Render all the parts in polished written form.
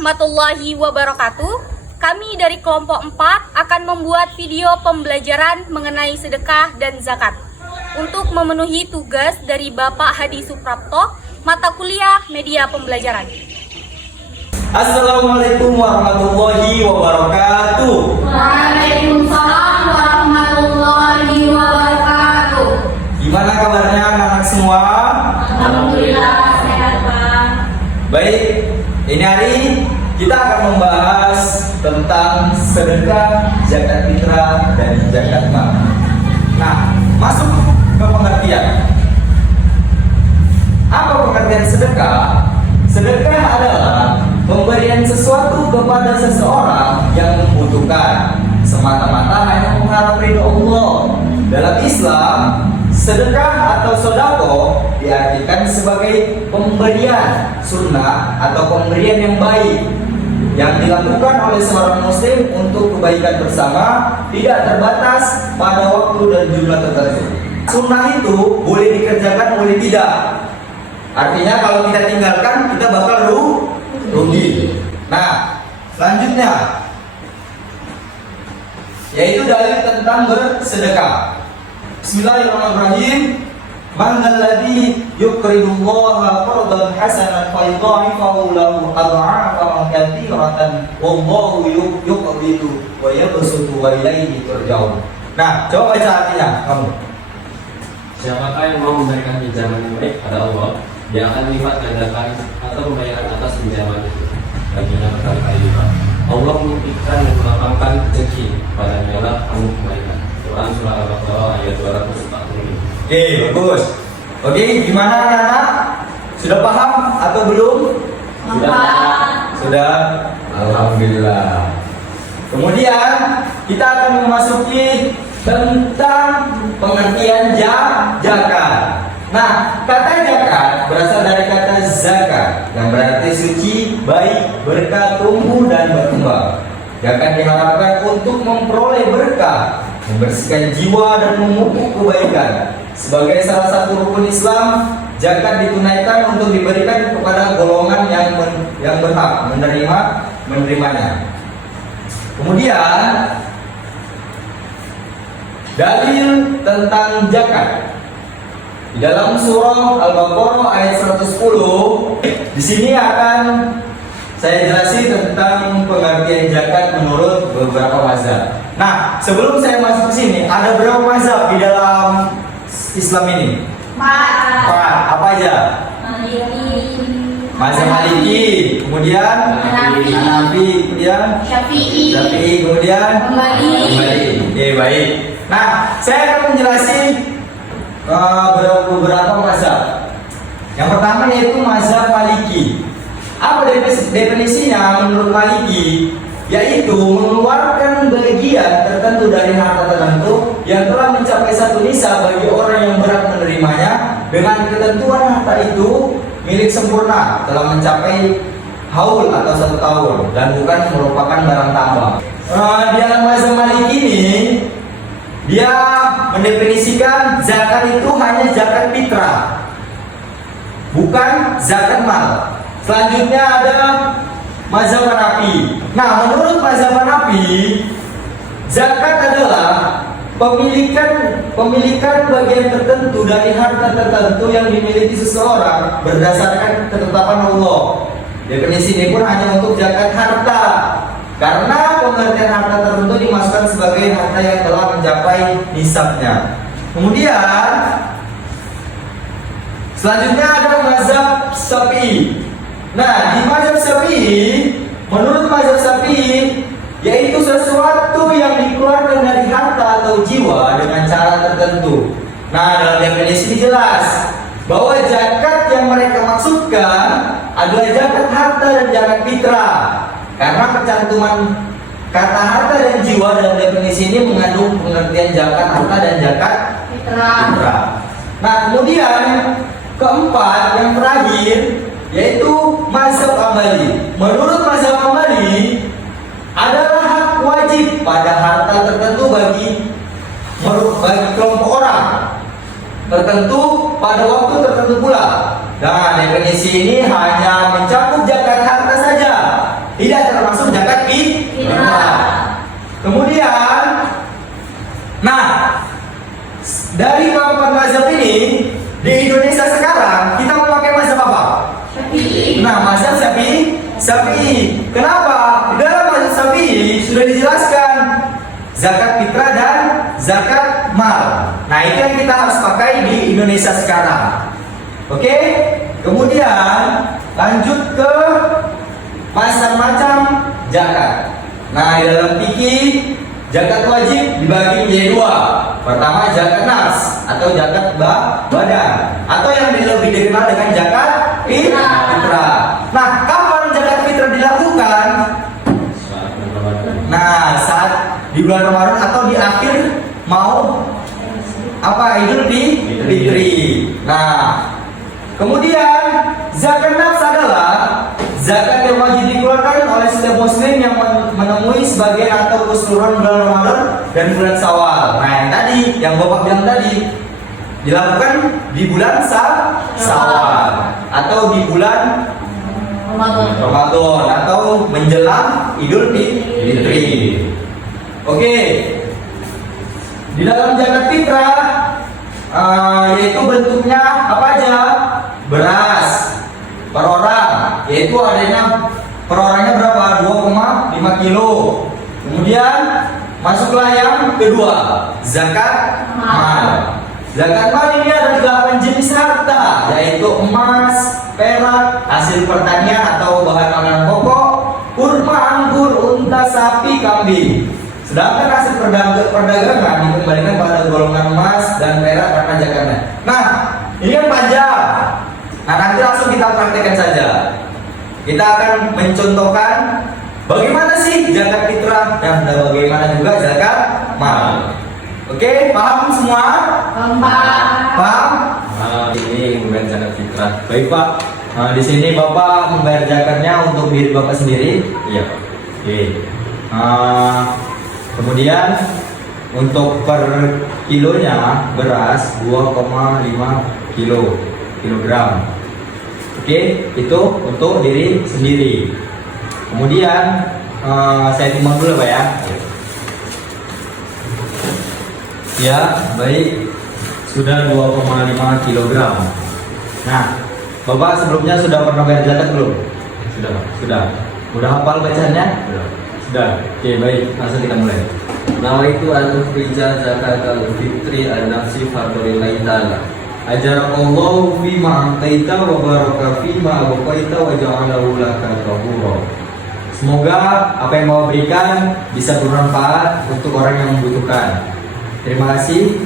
warahmatullahi wabarakatuh. Kami dari kelompok 4 akan membuat video pembelajaran mengenai sedekah dan zakat untuk memenuhi tugas dari Bapak Hadi Suprapto, mata kuliah media pembelajaran. Assalamualaikum warahmatullahi wabarakatuh. Waalaikumsalam warahmatullahi wabarakatuh. Gimana kabarnya anak-anak semua? Alhamdulillah sehat, Pak. Baik, ini hari kita akan membahas tentang sedekah, zakat fitrah, dan zakat mal. Nah, masuk ke pengertian. Apa pengertian sedekah? Sedekah adalah pemberian sesuatu kepada seseorang yang membutuhkan semata-mata hanya mengharap ridho Allah. Dalam Islam, sedekah atau sodako diartikan sebagai pemberian sunnah atau pemberian yang baik yang dilakukan oleh seorang muslim untuk kebaikan bersama, tidak terbatas pada waktu dan jumlah tertentu. Sunnah itu boleh dikerjakan, boleh tidak. Artinya kalau kita tinggalkan, kita bakal rugi. Nah, selanjutnya yaitu dalil tentang bersedekah. Bismillahirrahmanirrahim. Man alladhi yuqridullaha qardan hasanan fa yudha'ifahu lahu ad'afan katsiratan wallahu yuqbidu wa yabsutu wa ilaihi turja'un. Nah, coba baca artinya kamu. Siapakah yang mau memberikan pinjaman yang baik pada Allah, dia akan lipat gandakan atau pembayaran atas pinjaman itu baginya berkali-kali lipat. Allah menitipkan dan melapangkan rezeki padanya lah kamu kembalikan. Quran surah Al-Baqarah ayat 240. Oke, bagus. Oke, gimana anak-anak? Sudah paham atau belum? Sudah? Alhamdulillah. Kemudian kita akan memasuki tentang pengertian zakat. Nah, kata zakat berasal dari kata zakat yang berarti suci, baik, berkah, tumbuh dan berkembang. Zakat diharapkan untuk memperoleh berkah, membersihkan jiwa dan memupuk kebaikan. Sebagai salah satu rukun Islam, zakat ditunaikan untuk diberikan kepada golongan yang berhak menerimanya. Kemudian dalil tentang zakat di dalam surah Al-Baqarah ayat 110. Di sini akan saya jelasin tentang pengertian zakat menurut beberapa mazhab. Nah, sebelum saya masuk ke sini, ada berapa mazhab di dalam Islam ini? Empat. Apa aja? Mazhab Maliki, kemudian Hanafi, kemudian Syafi'i, kemudian Hambali. Oke, baik. Nah, saya akan menjelaskan beberapa mazhab. Yang pertama yaitu mazhab Maliki. Apa definisinya menurut Maliki? Yaitu mengeluarkan bagian tertentu dari harta tertentu yang telah mencapai satu nisab bagi orang yang berhak menerimanya, dengan ketentuan harta itu milik sempurna telah mencapai haul atau 1 tahun dan bukan merupakan barang tambang. Di dalam mazhab Maliki ini dia mendefinisikan zakat itu hanya zakat fitrah, bukan zakat mal. Selanjutnya ada mazhab Hanafi. Nah, menurut mazhab Hanafi, zakat adalah pemilikan bagian tertentu dari harta tertentu yang dimiliki seseorang berdasarkan ketetapan Allah. Definisi ini pun hanya untuk zakat harta, karena pengertian harta tertentu dimasukkan sebagai harta yang telah mencapai nisabnya. Kemudian selanjutnya ada mazhab Syafi'i. Nah, di mazhab Syafi'i, menurut mazhab Syafi'i, yaitu sesuatu yang dikeluarkan dari harta atau jiwa dengan cara tertentu. Nah, dalam definisi ini jelas bahwa zakat yang mereka maksudkan adalah zakat harta dan zakat fitrah, karena pencantuman kata harta dan jiwa dalam definisi ini mengandung pengertian zakat harta dan zakat fitrah. Nah, kemudian keempat, yang terakhir, yaitu mazhab Hambali. Menurut mazhab Hambali, adalah hak wajib pada harta tertentu bagi kelompok orang tertentu pada waktu tertentu pula. Nah, definisi ini hanya mencakup zakat harta saja, dari keempat mazhab ini di Indonesia sekarang kita memakai mazhab apa? Nah, mazhab Syafi'i. Kenapa? Dalam mazhab Syafi'i sudah dijelaskan zakat fitrah dan zakat mal. Nah, itu yang kita harus pakai di Indonesia sekarang. Oke? Kemudian lanjut ke macam-macam zakat. Nah, di dalam fikih zakat wajib dibagi menjadi dua. Pertama zakat nafs atau zakat badan, atau yang lebih dikenal dengan zakat fitrah. Nah, kapan zakat fitrah dilakukan? Nah, saat di bulan Ramadan atau di akhir mau Idul Fitri. Nah, kemudian zakat nafs adalah zakat yang wajib dikeluarkan oleh setiap muslim yang menemui sebagian atau keseluruhan bulan Ramadan dan bulan Syawal. Nah, yang tadi, yang Bapak bilang tadi, dilakukan di bulan Syawal atau di bulan Ramadan atau menjelang Idul Fitri. Oke. Di dalam zakat fitrah yaitu bentuknya apa aja? Beras per orang, yaitu adanya per orangnya berapa? 2,5 kilo. Kemudian masuklah yang kedua, zakat mal. Zakat mal ini ada 8 jenis harta, yaitu emas, perak, hasil pertanian atau bahan makanan pokok, kurma, anggur, unta, sapi, kambing. Sedangkan hasil perdagangan dikembalikan pada golongan emas dan perak karena zakatnya. Nah, ini yang panjang. Nah, nanti langsung kita praktekkan saja. Kita akan mencontohkan bagaimana sih zakat fitrah dan bagaimana juga zakat mal. Oke, paham semua? Paham? Ini membayar zakat fitrah. Baik, Pak. Di sini Bapak membayar zakatnya untuk diri Bapak sendiri. Iya, Pak. Oke. Kemudian untuk per kilonya beras 2,5 kilogram. Oke, itu untuk diri sendiri. Kemudian saya timbang dulu, Pak ya. Ya, baik. Sudah 2,5 kilogram. Nah, Bapak sebelumnya sudah pernah bayar zakat belum? Sudah, Pak. Sudah. Udah hafal bacaannya? Sudah. Oke, baik. Langsung kita mulai. Nawaitu an ukhrija zakatal fitri an nafsi fardholillahi ta'ala. Ajarakallahu fima amtaita wa baraka fima waqaita wa ja'alahu laka tahura. Semoga apa yang mau berikan bisa bermanfaat untuk orang yang membutuhkan. Terima kasih.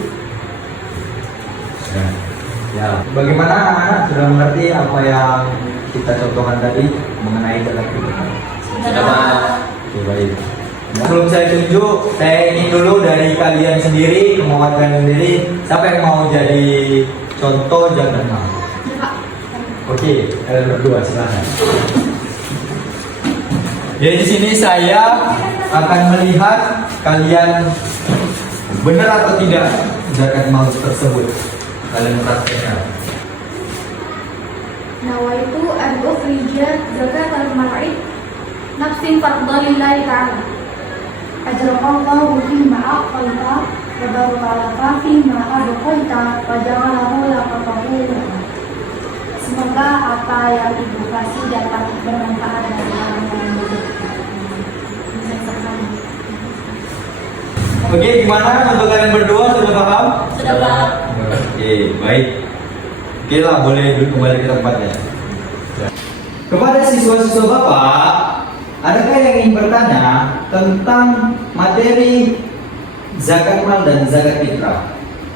Ya, bagaimana anak-anak sudah mengerti apa yang kita contohkan tadi mengenai zakat fitrah? Sudah, Pak. Oke, baik. Sebelum saya tunjuk, saya ingin dulu dari kalian sendiri, kemauan kalian sendiri, siapa yang mau jadi contoh zakat mal? Oke, kalian berdua silakan. Jadi di sini saya akan melihat kalian benar atau tidak zakat mal tersebut. Kalian praktekkan. Nawaitu an ukhrija zakatal mar'i nafsin fardholillahi ta'ala. Ajrakallahu fima aqalta wa barakaka fima adqaita wa ja'alahu laka tahura. Semoga apa yang Ibu kasih dapat bermanfaat bagi orang yang membutuhkan. Oke, gimana untuk kalian berdua sudah paham? Sudah, Pak. Oke, baik. Oke lah, boleh duduk kembali ke tempatnya. Kepada siswa-siswa Bapak, adakah yang ingin bertanya tentang materi zakat mal dan zakat fitrah?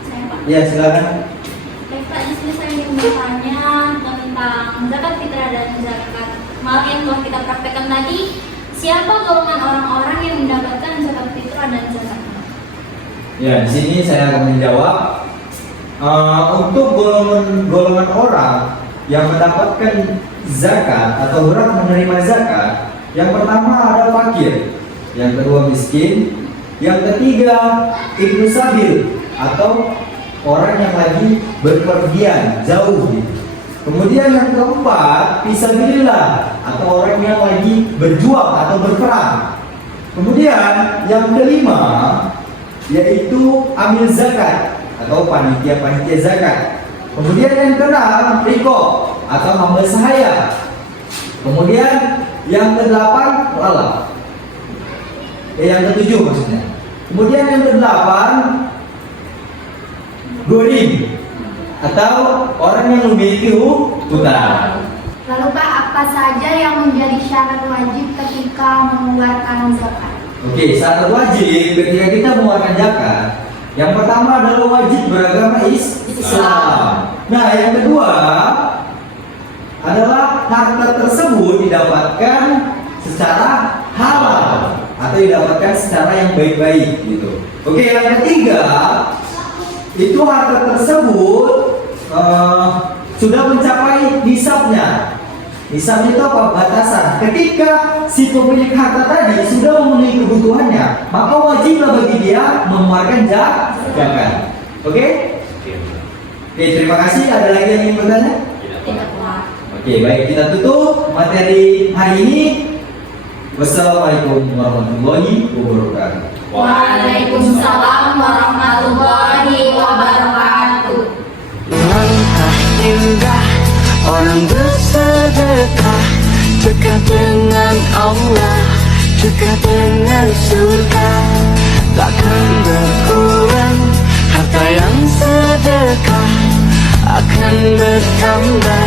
Saya, Pak. Ya, silakan. Baik, Pak, di sini saya ingin bertanya tentang zakat fitrah dan zakat mal yang telah kita praktekkan tadi. Siapa golongan orang-orang yang mendapatkan zakat fitrah dan zakat mal? Ya, di sini saya akan menjawab. Untuk golongan orang yang mendapatkan zakat atau berhak menerima zakat, yang pertama ada fakir, yang kedua miskin, yang ketiga ibnu sabil atau orang yang lagi berpergian jauh. Kemudian yang keempat fisabilillah atau orang yang lagi berjuang atau berperang. Kemudian yang kelima yaitu amil zakat atau panitia-panitia zakat. Kemudian yang keenam, riko atau hamba sahaya. Kemudian yang kedelapan, yang ketujuh maksudnya. Kemudian yang kedelapan, gorim atau orang yang memiliki hutang. Lalu Pak, apa saja yang menjadi syarat wajib ketika mengeluarkan zakat? Oke, syarat wajib ketika kita mengeluarkan zakat, yang pertama adalah wajib beragama Islam. Nah, yang kedua adalah harta tersebut didapatkan secara halal atau didapatkan secara yang baik-baik gitu. Oke, yang ketiga itu harta tersebut sudah mencapai nisabnya. Nisab itu apa? Batasan. Ketika si pemilik harta tadi sudah memenuhi kebutuhannya, maka wajiblah bagi dia mengeluarkan zakat. Oke? Oke, terima kasih. Ada lagi yang ingin bertanya? Tidak, Pak. Oke, baik, kita tutup materi hari ini. Wassalamualaikum warahmatullahi wabarakatuh. Waalaikumsalam warahmatullahi wabarakatuh. Langkah indah orang bersedekah, dekat dengan Allah, dekat dengan surga. Takkan berkurang harta yang sedekah, akan bertambah